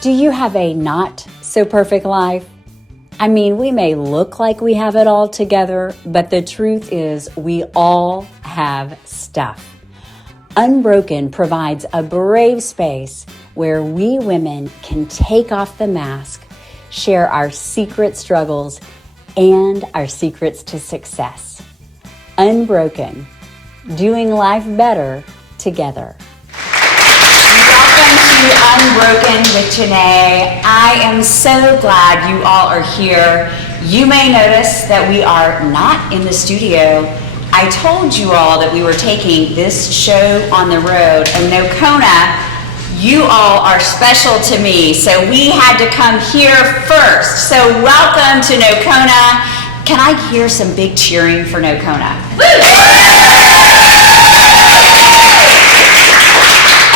Do you have a not so perfect life? I mean, we may look like we have it all together, but the truth is we all have stuff. UNbroken provides a brave space where we women can take off the mask, share our secret struggles, and our secrets to success. UNbroken, doing life better together. Welcome to UNbroken with Janeé. I am so glad you all are here. You may notice that we are not in the studio. I told you all that we were taking this show on the road, and Nocona, you all are special to me, so we had to come here first. So welcome to Nocona. Can I hear some big cheering for Nocona?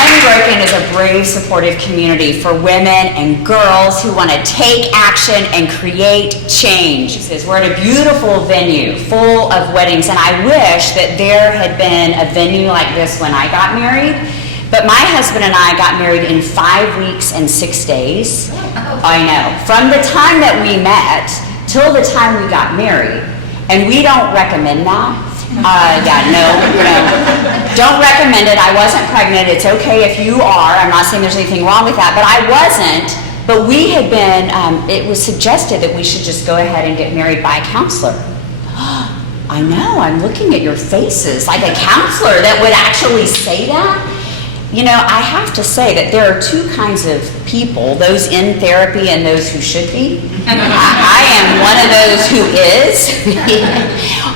UNbroken is a brave, supportive community for women and girls who want to take action and create change. We're at a beautiful venue full of weddings, and I wish that there had been a venue like this when I got married. But my husband and I got married in 5 weeks and 6 days. I know. From the time that we met till the time we got married. And we don't recommend that. No. Don't recommend it. I wasn't pregnant. It's okay if you are. I'm not saying there's anything wrong with that, but I wasn't. But we had been, it was suggested that we should just go ahead and get married by a counselor. I know, I'm looking at your faces. Like a counselor that would actually say that? You know, I have to say that there are two kinds of people, those in therapy and those who should be. I am one of those who is.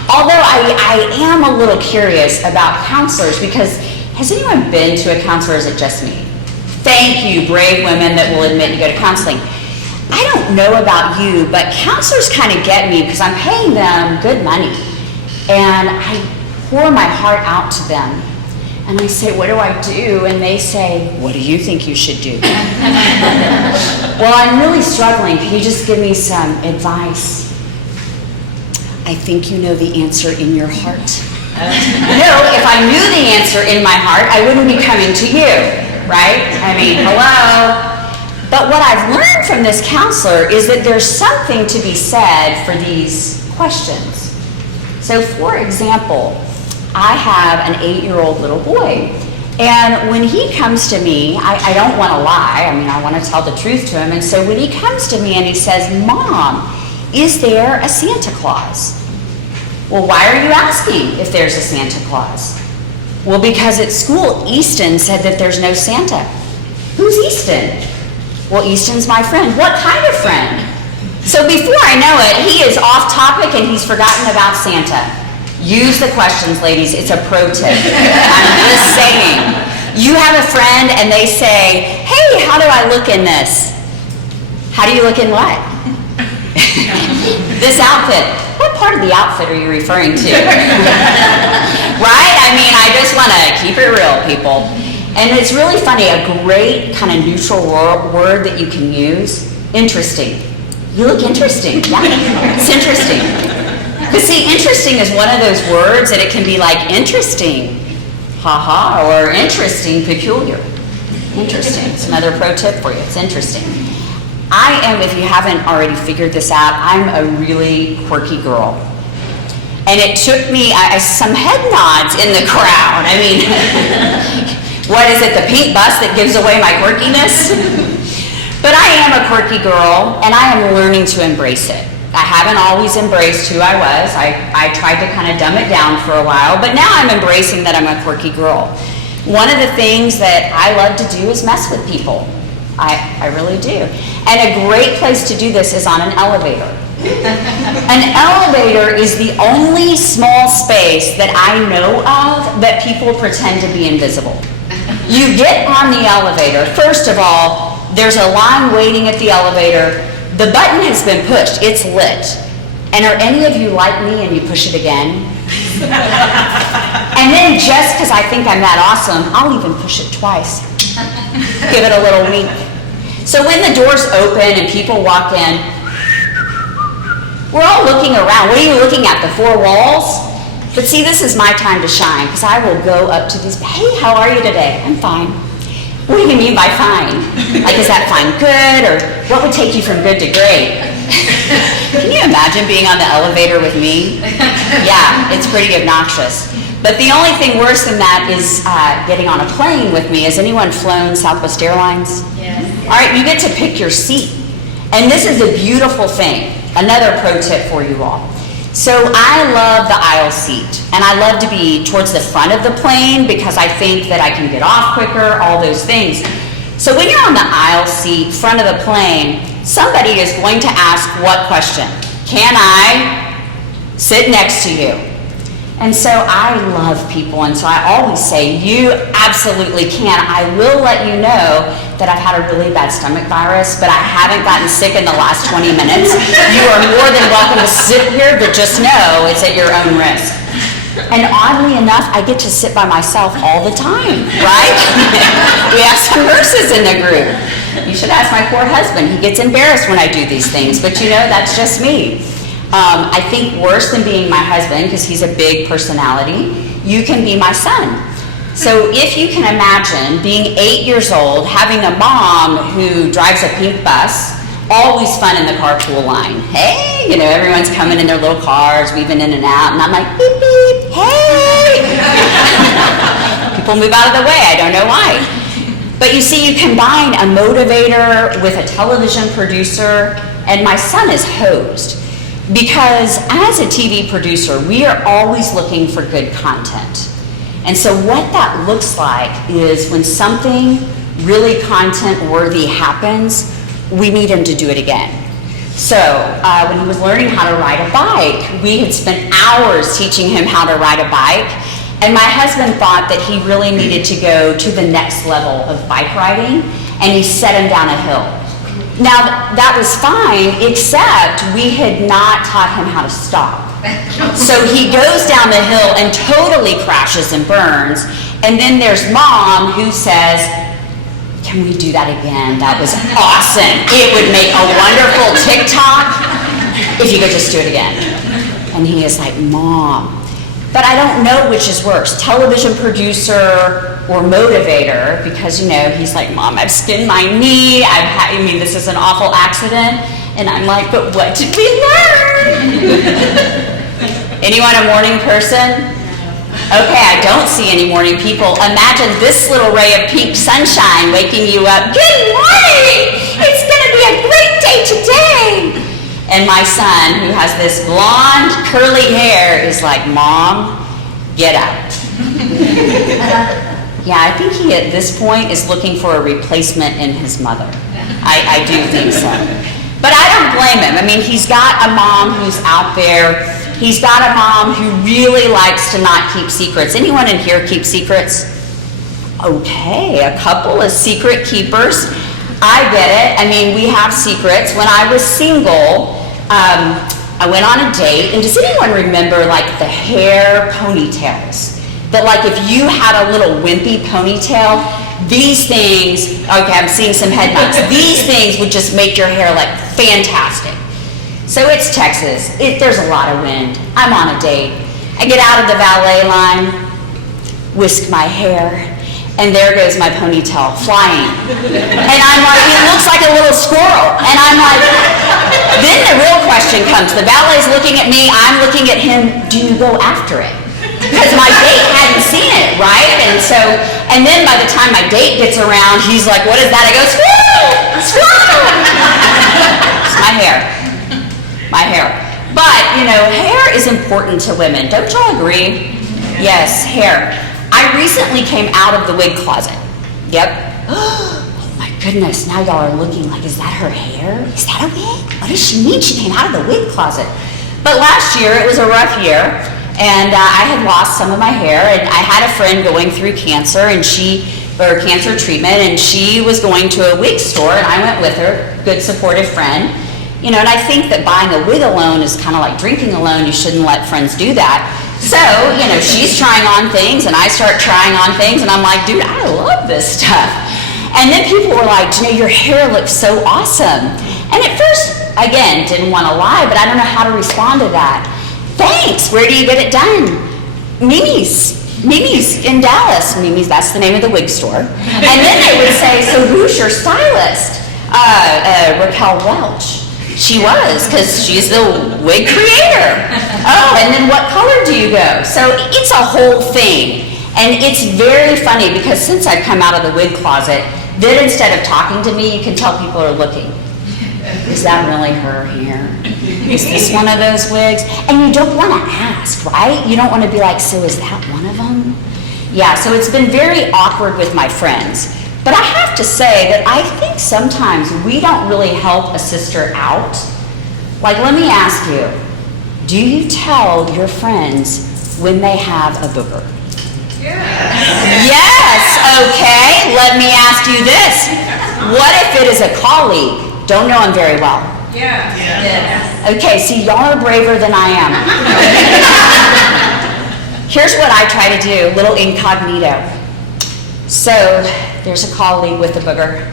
Although I am a little curious about counselors, because has anyone been to a counselor, or is it just me? Thank you, brave women that will admit you go to counseling. I don't know about you, but counselors kind of get me because I'm paying them good money. And I pour my heart out to them. And I say, what do I do? And they say, what do you think you should do? Well, I'm really struggling. Can you just give me some advice? I think you know the answer in your heart. No, if I knew the answer in my heart, I wouldn't be coming to you, right? I mean, hello? But what I've learned from this counselor is that there's something to be said for these questions. So, for example, I have an 8-year-old little boy. And when he comes to me, I don't want to lie. I mean, I want to tell the truth to him. And so when he comes to me and he says, Mom, is there a Santa Claus? Well, why are you asking if there's a Santa Claus? Well, because at school, Easton said that there's no Santa. Who's Easton? Well, Easton's my friend. What kind of friend? So before I know it, he is off topic and he's forgotten about Santa. Use the questions, ladies. It's a pro tip. I'm just saying. You have a friend and they say, hey, how do I look in this? How do you look in what? This outfit. What part of the outfit are you referring to? Right? I mean, I just want to keep it real, people. And it's really funny, a great kind of neutral word that you can use, interesting. You look interesting. Yeah, it's interesting. But see, interesting is one of those words that it can be like interesting, haha, or interesting, peculiar. Interesting. It's another pro tip for you. It's interesting. I am, if you haven't already figured this out, I'm a really quirky girl. And it took me some head nods in the crowd. I mean, what is it, the pink bus that gives away my quirkiness? But I am a quirky girl, and I am learning to embrace it. I haven't always embraced who I was. I tried to kind of dumb it down for a while, but now I'm embracing that I'm a quirky girl. One of the things that I love to do is mess with people. I really do. And a great place to do this is on an elevator. An elevator is the only small space that I know of that people pretend to be invisible. You get on the elevator. First of all, there's a line waiting at the elevator. The button has been pushed. It's lit. And are any of you like me and you push it again? And then just because I think I'm that awesome, I'll even push it twice. Give it a little wink. So when the doors open and people walk in, we're all looking around. What are you looking at, the four walls? But see, this is my time to shine, because I will go up to these, hey, how are you today? I'm fine. What do you mean by fine? Like, is that fine good, or what would take you from good to great? Can you imagine being on the elevator with me? Yeah, it's pretty obnoxious. But the only thing worse than that is getting on a plane with me. Has anyone flown Southwest Airlines? Yes. All right, you get to pick your seat. And this is a beautiful thing. Another pro tip for you all. So I love the aisle seat, and I love to be towards the front of the plane because I think that I can get off quicker, all those things. So when you're on the aisle seat, front of the plane, somebody is going to ask what question? Can I sit next to you? And so I love people, and so I always say, you absolutely can. I will let you know that I've had a really bad stomach virus, but I haven't gotten sick in the last 20 minutes. You are more than welcome to sit here, but just know it's at your own risk. And oddly enough, I get to sit by myself all the time, right? We have some nurses in the group. You should ask my poor husband. He gets embarrassed when I do these things, but you know, that's just me. I think worse than being my husband, because he's a big personality, you can be my son. So if you can imagine being 8 years old, having a mom who drives a pink bus, always fun in the carpool line. Hey, you know, everyone's coming in their little cars, weaving in and out, and I'm like, beep, beep, hey. People move out of the way, I don't know why. But you see, you combine a motivator with a television producer, and my son is hosed. Because as a TV producer, we are always looking for good content. And so what that looks like is when something really content-worthy happens, we need him to do it again. So when he was learning how to ride a bike, we had spent hours teaching him how to ride a bike. And my husband thought that he really needed to go to the next level of bike riding, and he set him down a hill. Now, that was fine, except we had not taught him how to stop. So he goes down the hill and totally crashes and burns. And then there's Mom who says, can we do that again? That was awesome. It would make a wonderful TikTok if you could just do it again. And he is like, Mom. But I don't know which is worse, television producer or motivator, because, you know, he's like, Mom, I've skinned my knee, this is an awful accident. And I'm like, but what did we learn? Anyone a morning person? Okay, I don't see any morning people. Imagine this little ray of pink sunshine waking you up. Good morning! It's gonna be a great day today! And my son, who has this blonde, curly hair, is like, Mom, get out. Yeah, I think he, at this point, is looking for a replacement in his mother. I do think so. But I don't blame him. I mean, he's got a mom who's out there. He's got a mom who really likes to not keep secrets. Anyone in here keep secrets? Okay, a couple of secret keepers. I get it. I mean, we have secrets. When I was single, I went on a date, and does anyone remember like the hair ponytails? That like if you had a little wimpy ponytail, these things, okay, I'm seeing some head nods, these things would just make your hair like fantastic. So it's Texas, there's a lot of wind, I'm on a date. I get out of the valet line, whisk my hair, and there goes my ponytail flying. And I'm like, it looks like a little squirrel. And I'm like, then the real question comes. The valet's looking at me, I'm looking at him, do you go after it? Because my date hadn't seen it, right? And then by the time my date gets around, he's like, what is that? I go, squirrel, squirrel. It's my hair, my hair. But, you know, hair is important to women. Don't y'all agree? Yes, hair. I recently came out of the wig closet. Yep. Oh my goodness, now y'all are looking like, is that her hair? Is that a wig? What does she mean she came out of the wig closet? But last year, it was a rough year, and I had lost some of my hair, and I had a friend going through cancer, or cancer treatment, and she was going to a wig store, and I went with her, good supportive friend. You know, and I think that buying a wig alone is kind of like drinking alone. You shouldn't let friends do that. So, you know, she's trying on things, and I start trying on things, and I'm like, dude, I love this stuff. And then people were like, Janeé, your hair looks so awesome. And at first, again, didn't want to lie, but I don't know how to respond to that. Thanks, where do you get it done? Mimi's. Mimi's in Dallas. Mimi's, that's the name of the wig store. And then they would say, so who's your stylist? Raquel Welch. She was, because she's the wig creator. Oh, and then what color do you go? So it's a whole thing. And it's very funny because since I've come out of the wig closet, then instead of talking to me, you can tell people are looking. Is that really her hair? Is this one of those wigs? And you don't want to ask, right? You don't want to be like, so is that one of them? Yeah, so it's been very awkward with my friends. But I have to say that I think sometimes we don't really help a sister out. Like, let me ask you, do you tell your friends when they have a booger? Yes, okay. Let me ask you this. What if it is a colleague? Don't know him very well. Yeah. Okay, see, y'all are braver than I am. Here's what I try to do, little incognito. So, there's a colleague with a booger.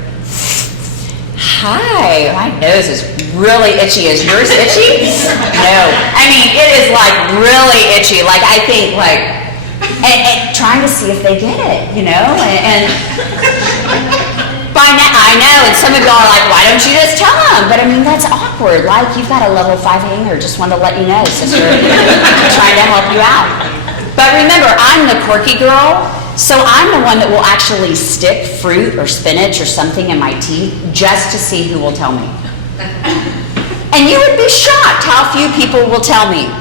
Hi, my nose is really itchy. Is yours itchy? No. I mean, it is like really itchy. Like, I think like, and trying to see if they get it, you know? And by now, I know, and some of y'all are like, why don't you just tell them? But I mean, that's awkward. Like, you've got a level 5 hanger. Just wanted to let you know, sister. Trying to help you out. But remember, I'm the quirky girl. So I'm the one that will actually stick fruit or spinach or something in my teeth just to see who will tell me. And you would be shocked how few people will tell me.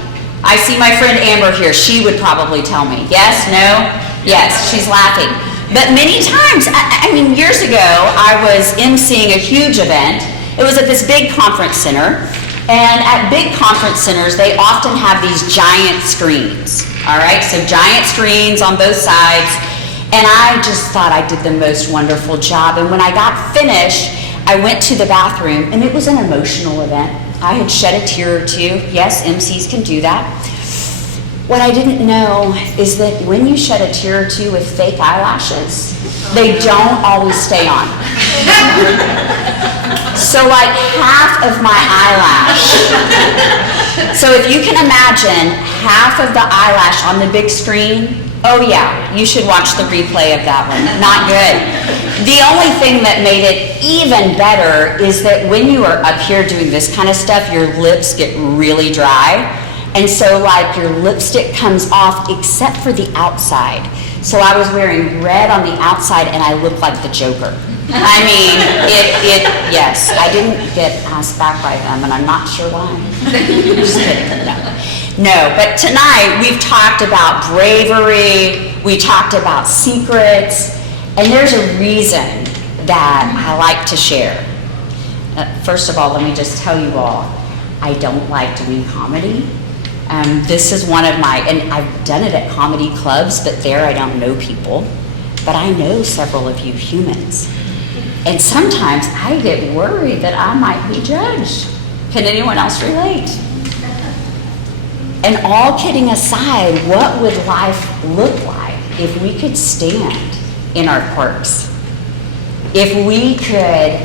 I see my friend Amber here. She would probably tell me. Yes? No? Yes. She's laughing. But many times, I mean, years ago, I was emceeing a huge event. It was at this big conference center. And at big conference centers, they often have these giant screens. All right, so giant screens on both sides. And I just thought I did the most wonderful job. And when I got finished, I went to the bathroom, and it was an emotional event. I had shed a tear or two. Yes, MCs can do that. What I didn't know is that when you shed a tear or two with fake eyelashes, they don't always stay on. So like half of my eyelash. So if you can imagine half of the eyelash on the big screen, oh yeah, you should watch the replay of that one. Not good. The only thing that made it even better is that when you are up here doing this kind of stuff, your lips get really dry. And so like your lipstick comes off except for the outside. So I was wearing red on the outside and I looked like the Joker. I mean, yes, I didn't get asked back by them and I'm not sure why. Just kidding, no, but tonight we've talked about bravery, we talked about secrets, and there's a reason that I like to share. First of all, let me just tell you all, I don't like doing comedy. This is one of my, and I've done it at comedy clubs, but there I don't know people. But I know several of you humans. And sometimes I get worried that I might be judged. Can anyone else relate? And all kidding aside, what would life look like if we could stand in our quirks? If we could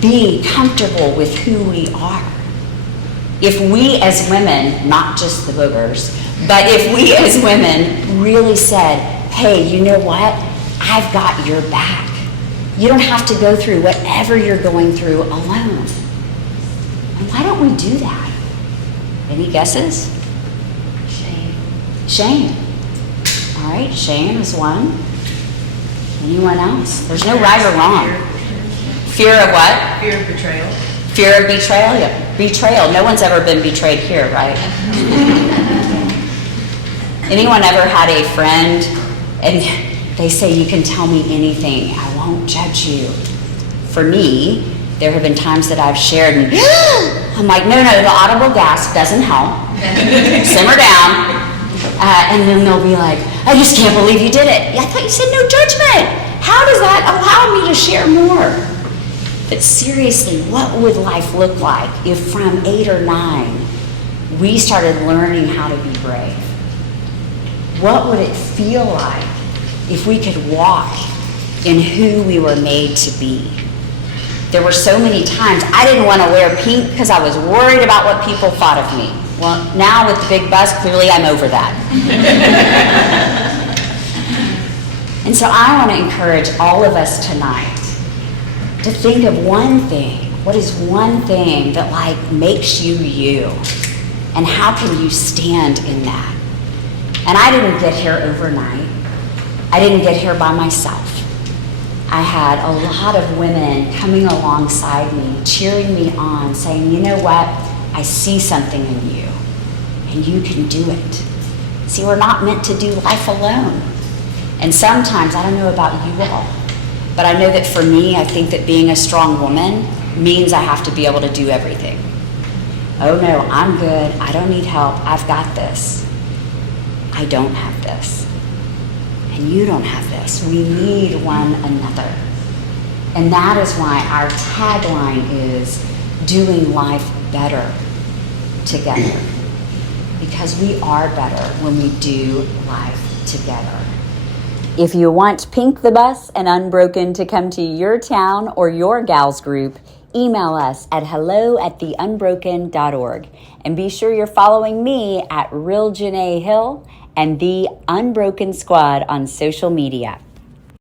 be comfortable with who we are? If we as women, not just the boogers, but if we as women really said, hey, you know what? I've got your back. You don't have to go through whatever you're going through alone. And why don't we do that? Any guesses? Shame. All right, shame is one. Anyone else? There's no right or wrong. Fear of what? Fear of betrayal. Fear of betrayal? Yeah. Betrayal. No one's ever been betrayed here, right? Anyone ever had a friend and they say, you can tell me anything, I won't judge you? For me, there have been times that I've shared and I'm like, no, the audible gasp doesn't help. Simmer down. And then they'll be like, I just can't believe you did it. I thought you said no judgment. How does that allow me to share more? But seriously, what would life look like if from 8 or 9 we started learning how to be brave? What would it feel like if we could walk in who we were made to be? There were so many times I didn't want to wear pink because I was worried about what people thought of me. Well, now with the big bust, clearly I'm over that. And so I want to encourage all of us tonight to think of one thing. What is one thing that like makes you you? And how can you stand in that? And I didn't get here overnight. I didn't get here by myself. I had a lot of women coming alongside me, cheering me on, saying, you know what? I see something in you, and you can do it. See, we're not meant to do life alone. And sometimes, I don't know about you all, but I know that for me, I think that being a strong woman means I have to be able to do everything. Oh no, I'm good. I don't need help. I've got this. I don't have this. And you don't have this. We need one another. And that is why our tagline is doing life better together. Because we are better when we do life together. If you want Pink the Bus and Unbroken to come to your town or your gals group, email us at hello@theunbroken.org. And be sure you're following me at Real Janeé Hill and the Unbroken Squad on social media.